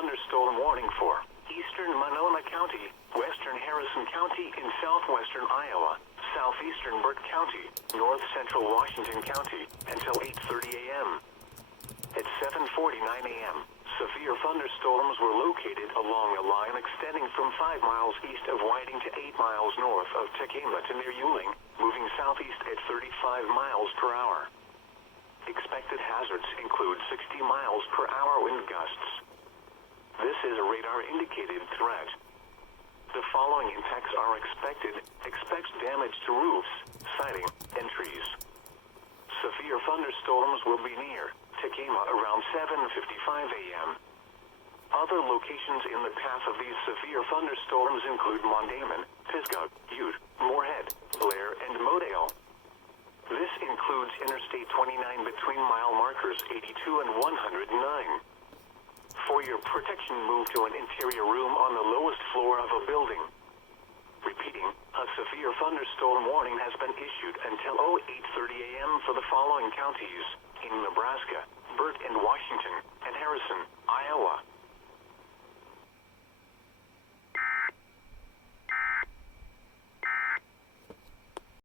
thunderstorm warning for eastern Monona County, western Harrison County in southwestern Iowa, southeastern Burt County, north central Washington County, until 8:30 a.m. At 7:49 a.m., severe thunderstorms were located along a line extending from 5 miles east of Whiting to 8 miles north of Tecama to near Yuling, moving southeast at 35 miles per hour. Expected hazards include 60 miles per hour wind gusts. This is a radar-indicated threat. The following impacts are expected. Expect damage to roofs, siding, and trees. Severe thunderstorms will be near Tecama around 7:55 a.m. Other locations in the path of these severe thunderstorms include Mondayman, Pisgah, Ute, Moorhead, Blair, and Modale. This includes Interstate 29 between mile markers 82 and 109. For your protection, move to an interior room on the lowest floor of a building. Repeating, a severe thunderstorm warning has been issued until 8:30 a.m. for the following counties in Nebraska, Burt, and Washington.